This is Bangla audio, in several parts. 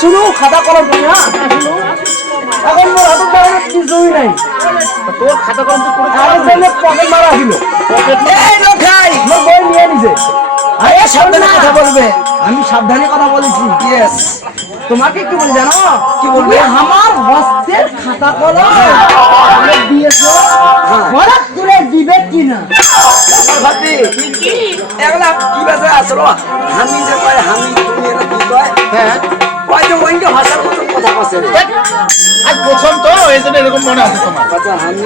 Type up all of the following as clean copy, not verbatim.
শুনো খাতা কলম না এখন মোর হাতে পড়ে কিছুই নাই তোর খাতা কলম তো করে আর জন্য পকেট মারা দিল পকেট এই লোক খাই মোর বই নিয়ে নিছে আরে সাবধানে কথা বলবে আমি সাবধানে কথা বলেছি यस তোমাকে কি বল জানো কি বলবে আমার হস্তের খাতা কলম দিয়েছো বড় করে দিবে কি না ভাবি কি এগুলা কি ভাষা আসলো আমি যে কই আমি তুমি এর কি কয় হ্যাঁ কই যে ওইটা ভাষার কথা কইছে আজ প্রথম তো এইজন্য এরকম মনে আছে তোমার আচ্ছা আমি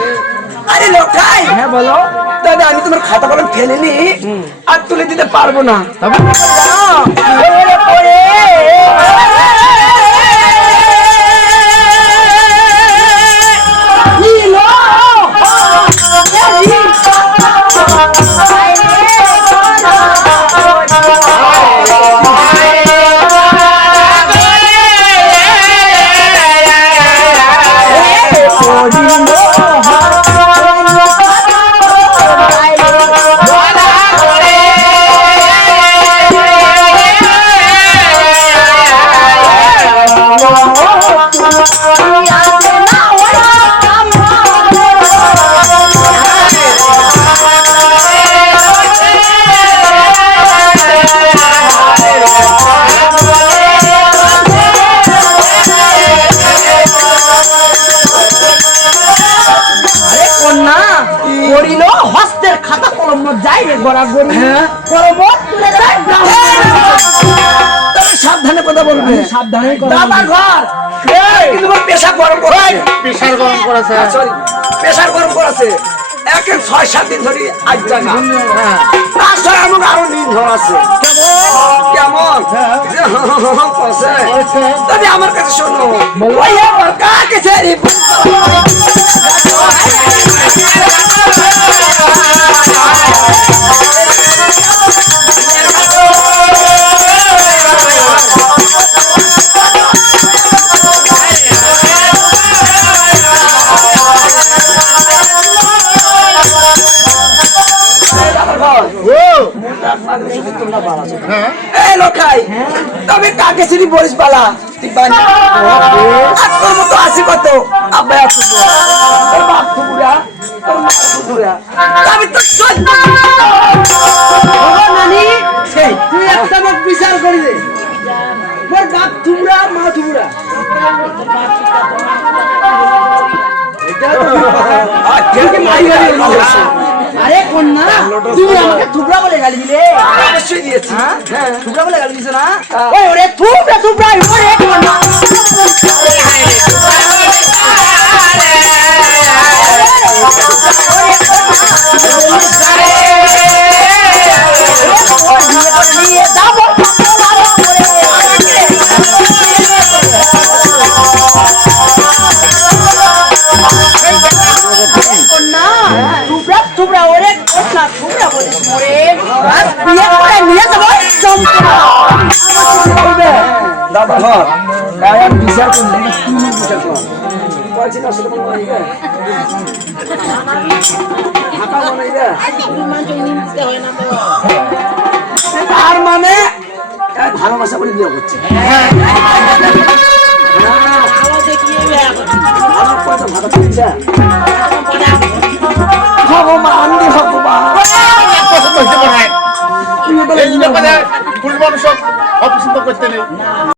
আরে লোকাই হ্যাঁ বলো দাদা আমি তোমার খাতা কলম ফেলে নি আর তুলে দিতে পারবো না তবে জানো পড়ে সাবধানে কথা বলবে সাবধানে আমার ঘর কিন্তু প্রেসার গরম করেছে প্রেসার গরম করেছে সরি প্রেসার গরম করেছে একে 6-7 দিন ধরে আজ জায়গা হ্যাঁ তাছাড়া আমার আরো দিন ধর আছে কেমন কেমন কসে তবে আমার কাছে শোনো ওই আমার কাকে ছেড়ে তবে কাকে ছিলি বলিস পালা তোর মতো আসি কত আব্বাই আসি তোর বাপ থুবুরা তোর মা থুবুরা আমি তো নানি তুই একটা মুখ বিচার করি দে তোর বাপ থুবুরা মা থুবুরা আরে কন্যা তুমি আমাকে থুবড়া বলে গালি দিলে অবশ্যই দিয়েছি হ্যাঁ থুবড়া বলে গালি দিছো না ওই ওরে থুবড়া থুবড়া ওরে কন্যা দাদা বিচার করলেন আছি না সেটা মনে হয় ঢাকা মনে তার মানে ভালোবাসা করে বিয়ে করছে ভগবান ভগবান অপছন্দ করতে নেই।